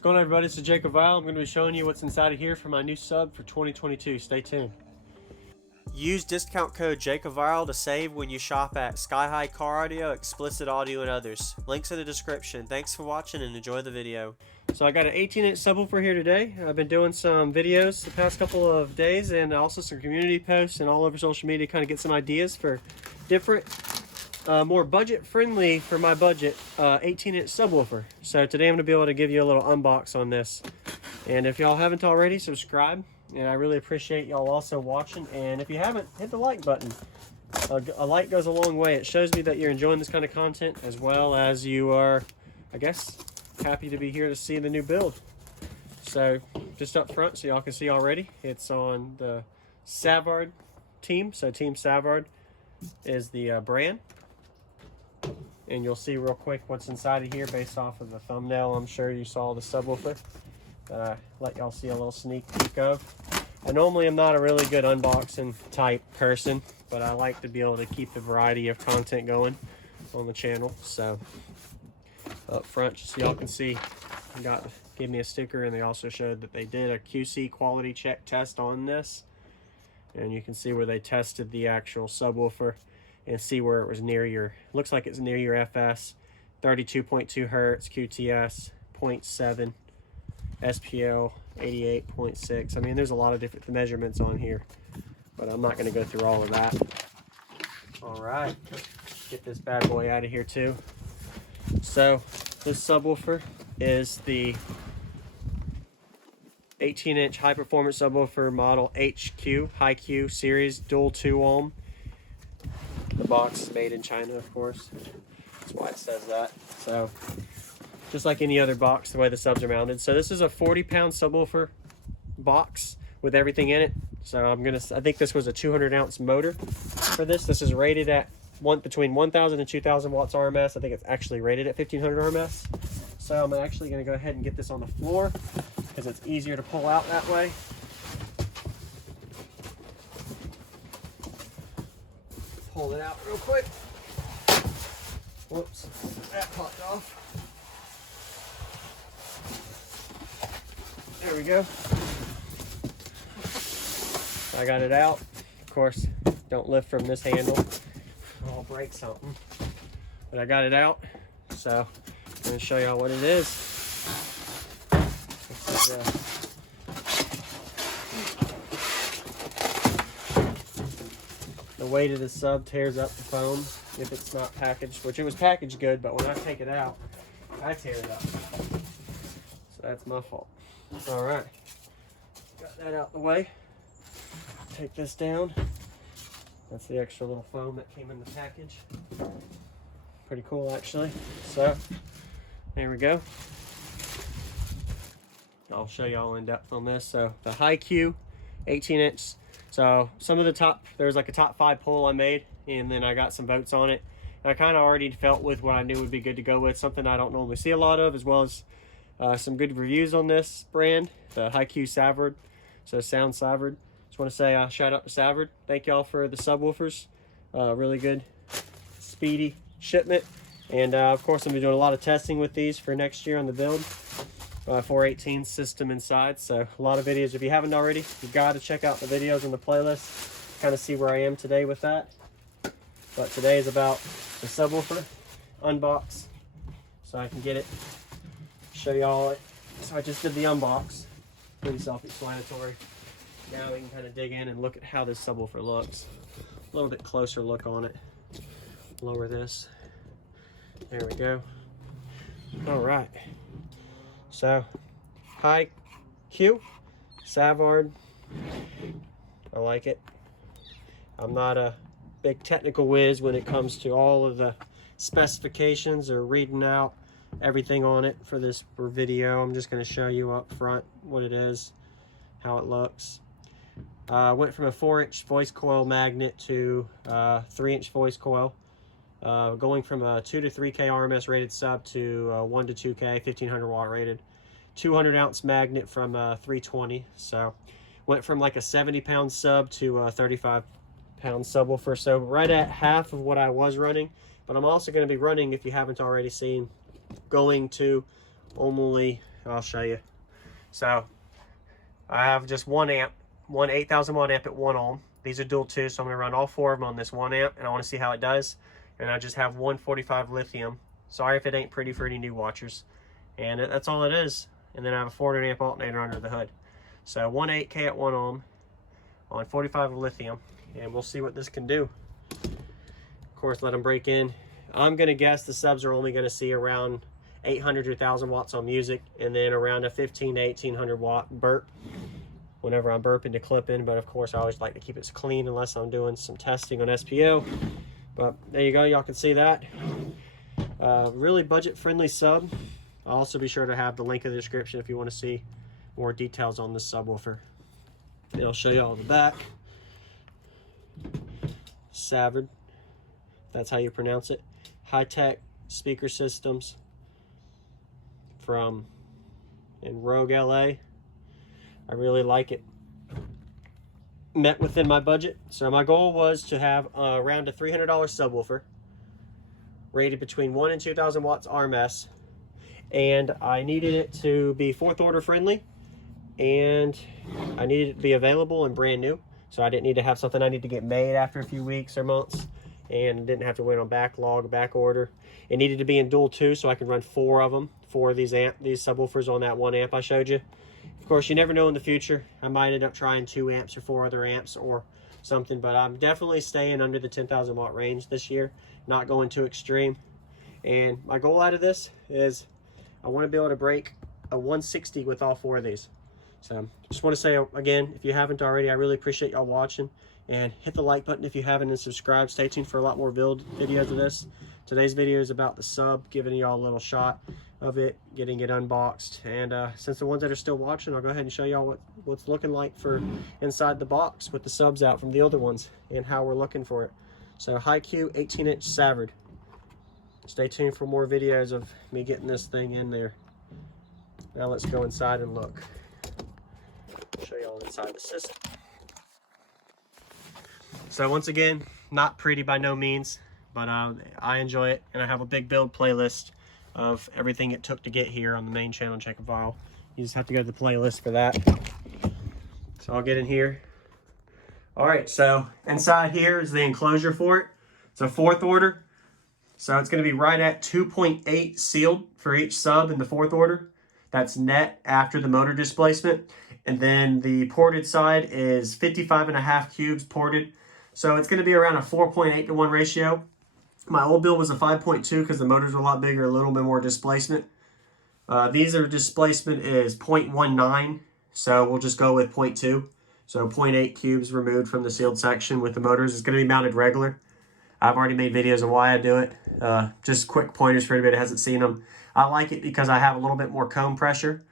What's going on, everybody? This is Jacob Vile. I'm going to be showing you what's inside of here for my new sub for 2022. Stay tuned. Use discount code JacobVile to save when you shop at Sky High Car Audio, Explicit Audio, and others. Links in the description. Thanks for watching and enjoy the video. So I got an 18-inch subwoofer here today. I've been doing some videos the past couple of days and also some community posts and all over social media to kind of get some ideas for different, more budget-friendly for my budget 18-inch subwoofer. So today I'm going to be able to give you a little unbox on this. And if y'all haven't already, subscribe. And I really appreciate y'all also watching. And if you haven't, hit the like button. A like goes a long way. It shows me that you're enjoying this kind of content, as well as you are, I guess, happy to be here to see the new build. So just up front, so y'all can see already, it's on the Savard team. So Team Savard is the brand. And you'll see real quick what's inside of here based off of the thumbnail. I'm sure you saw the subwoofer. Let y'all see a little sneak peek of. I normally am not a really good unboxing type person, but I like to be able to keep the variety of content going on the channel. So up front, just so y'all can see, gave me a sticker, and they also showed that they did a QC quality check test on this. And you can see where they tested the actual subwoofer and see where it was near your, looks like it's near your FS, 32.2 hertz, QTS 0.7. SPL 88.6. I mean, there's a lot of different measurements on here, but I'm not going to go through all of that. All right, get this bad boy out of here too. So this subwoofer is the 18-inch high performance subwoofer model HQ High Q series, dual 2 ohm. The box is made in China, of course. That's why it says that. So just like any other box, the way the subs are mounted. So this is a 40-pound subwoofer box with everything in it. So I think this was a 200-ounce motor for this. This is rated at between 1,000 and 2,000 watts RMS. I think it's actually rated at 1,500 RMS. So I'm actually going to go ahead and get this on the floor because it's easier to pull out that way. Pull it out real quick. Whoops, that popped off. There we go. I got it out. Of course, don't lift from this handle. I'll break something. But I got it out. So I'm going to show y'all what it is. This is the weight of the sub tears up the foam if it's not packaged, which it was packaged good, but when I take it out, I tear it up. So that's my fault. All right, got that out the way. Take this down. That's the extra little foam that came in the package. Pretty cool, actually. So there we go. I'll show you all in depth on this. So the High Q 18-inch. So some of the top, there's like a top 5 pull I made, and then I got some votes on it. And I kind of already felt with what I knew would be good to go with, something I don't normally see a lot of, as well as some good reviews on this brand, the High Q Savard. So Sound Savard. Just want to say shout out to Savard. Thank y'all for the subwoofers. Really good, speedy shipment. And of course, I'm gonna be doing a lot of testing with these for next year on the build. 418 system inside. So a lot of videos. If you haven't already, you got to check out the videos in the playlist. Kind of see where I am today with that. But today is about the subwoofer unbox, so I can get it. Show y'all it. So I just did the unbox. Pretty self-explanatory. Now we can kind of dig in and look at how this subwoofer looks. A little bit closer look on it. Lower this. There we go. All right. So High Q Savard. I like it. I'm not a big technical whiz when it comes to all of the specifications or reading out everything on it for this video. I'm just going to show you up front what it is, how it looks. Went from a 4-inch voice coil magnet to 3-inch voice coil, going from a 2 to 3K RMS rated sub to 1 to 2K 1500 watt rated, 200-ounce magnet from 320. So went from like a 70-pound sub to a 35-pound subwoofer, so right at half of what I was running. But I'm also going to be running, if you haven't already seen, going to only I'll show you. So I have just one amp, one 8,000 watt amp at 1 ohm. These are dual 2, so I'm going to run all 4 of them on this 1 amp, and I want to see how it does. And I just have 145 lithium. Sorry if it ain't pretty for any new watchers. And that's all it is. And then I have a 400 amp alternator under the hood. So 1.8K at 1 ohm on 45 of lithium, and we'll see what this can do. Of course, let them break in. I'm going to guess the subs are only going to see around 800 to 1,000 watts on music, and then around a 15 to 1,800 watt burp whenever I'm burping to clipping. But of course, I always like to keep it clean unless I'm doing some testing on SPO. But there you go, y'all can see that. Really budget-friendly sub. I'll also be sure to have the link in the description if you want to see more details on this subwoofer. And I'll show you all the back. Savard, that's how you pronounce it. High-tech speaker systems from in Rogue, LA. I really like it. Met within my budget. So my goal was to have around a $300 subwoofer rated between 1 and 2,000 watts RMS, and I needed it to be 4th order friendly, and I needed it to be available and brand new. So I didn't need to have something I need to get made after a few weeks or months, and didn't have to wait on backlog, back order. It needed to be in dual 2, so I could run 4 of them, 4 of these subwoofers on that 1 amp I showed you. Of course, you never know in the future. I might end up trying 2 amps or 4 other amps or something, but I'm definitely staying under the 10,000 watt range this year, not going too extreme. And my goal out of this is I want to be able to break a 160 with all 4 of these. So just want to say again, if you haven't already, I really appreciate y'all watching, and hit the like button if you haven't, and subscribe. Stay tuned for a lot more build videos of this. Today's video is about the sub, giving y'all a little shot of it, getting it unboxed. And since the ones that are still watching, I'll go ahead and show y'all what's looking like for inside the box with the subs out from the other ones and how we're looking for it. So HiQ 18-inch Savard. Stay tuned for more videos of me getting this thing in there. Now let's go inside and look. Show y'all inside the system. So once again, not pretty by no means, but I enjoy it, and I have a big build playlist of everything it took to get here on the main channel, Jacob Viral. You just have to go to the playlist for that. So I'll get in here. All right, so inside here is the enclosure for it. It's a 4th order, so it's going to be right at 2.8 sealed for each sub in the 4th order. That's net after the motor displacement. And then the ported side is 55.5 cubes ported. So it's going to be around a 4.8 to 1 ratio. My old build was a 5.2 because the motors are a lot bigger, a little bit more displacement. These are displacement is 0.19, so we'll just go with 0.2. So 0.8 cubes removed from the sealed section with the motors. It's going to be mounted regular. I've already made videos on why I do it. Just quick pointers for anybody that hasn't seen them. I like it because I have a little bit more comb pressure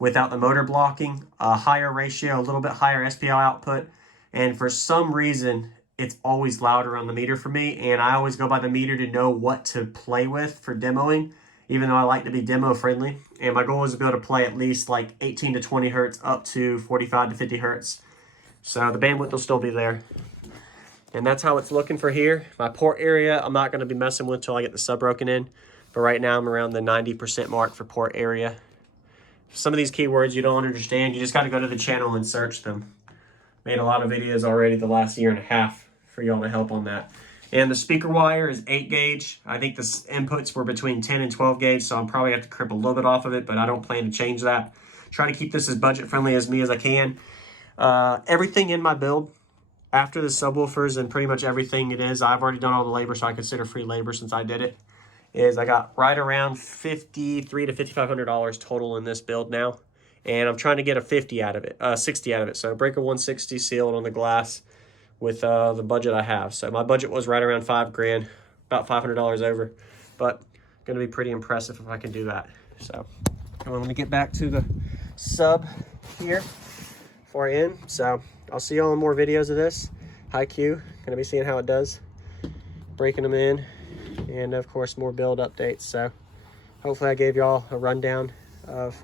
without the motor blocking, a higher ratio, a little bit higher SPL output, and for some reason, it's always louder on the meter for me, and I always go by the meter to know what to play with for demoing, even though I like to be demo friendly. And my goal is to be able to play at least like 18 to 20 hertz up to 45 to 50 hertz. So the bandwidth will still be there. And that's how it's looking for here. My port area, I'm not going to be messing with until I get the sub broken in. But right now, I'm around the 90% mark for port area. Some of these keywords you don't understand, you just got to go to the channel and search them. Made a lot of videos already the last 1.5 years for y'all to help on that. And the speaker wire is 8 gauge. I think the inputs were between 10 and 12 gauge, so I'm probably have to crib a little bit off of it, but I don't plan to change that. Try to keep this as budget friendly as I can. Everything in my build, after the subwoofers and pretty much everything it is, I've already done all the labor, so I consider free labor since I did it, is I got right around $5,300 to $5,500 total in this build now. And I'm trying to get a 60 out of it. So breaker 160 sealed on the glass with the budget I have. So my budget was right around $5 grand, about $500 over, but gonna be pretty impressive if I can do that. So come on, let me get back to the sub here before I end. So I'll see y'all in more videos of this. HiQ, gonna be seeing how it does, breaking them in, and of course more build updates. So hopefully I gave y'all a rundown of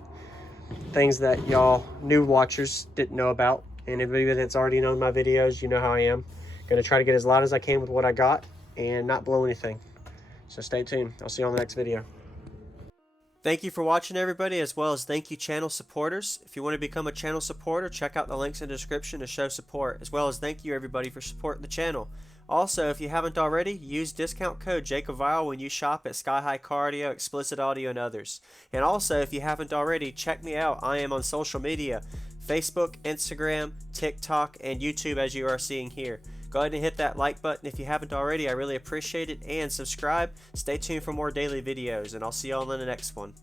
things that y'all new watchers didn't know about. And anybody that's already known my videos, you know how I am. Gonna try to get as loud as I can with what I got and not blow anything. So stay tuned. I'll see you on the next video. Thank you for watching, everybody, as well as thank you channel supporters. If you want to become a channel supporter, check out the links in the description to show support, as well as thank you everybody for supporting the channel. Also, if you haven't already, use discount code JACOVIRAL when you shop at Sky High Car Audio, Explicit Audio, and others. And also, if you haven't already, check me out. I am on social media, Facebook, Instagram, TikTok, and YouTube, as you are seeing here. Go ahead and hit that like button if you haven't already. I really appreciate it. And subscribe. Stay tuned for more daily videos, and I'll see y'all in the next one.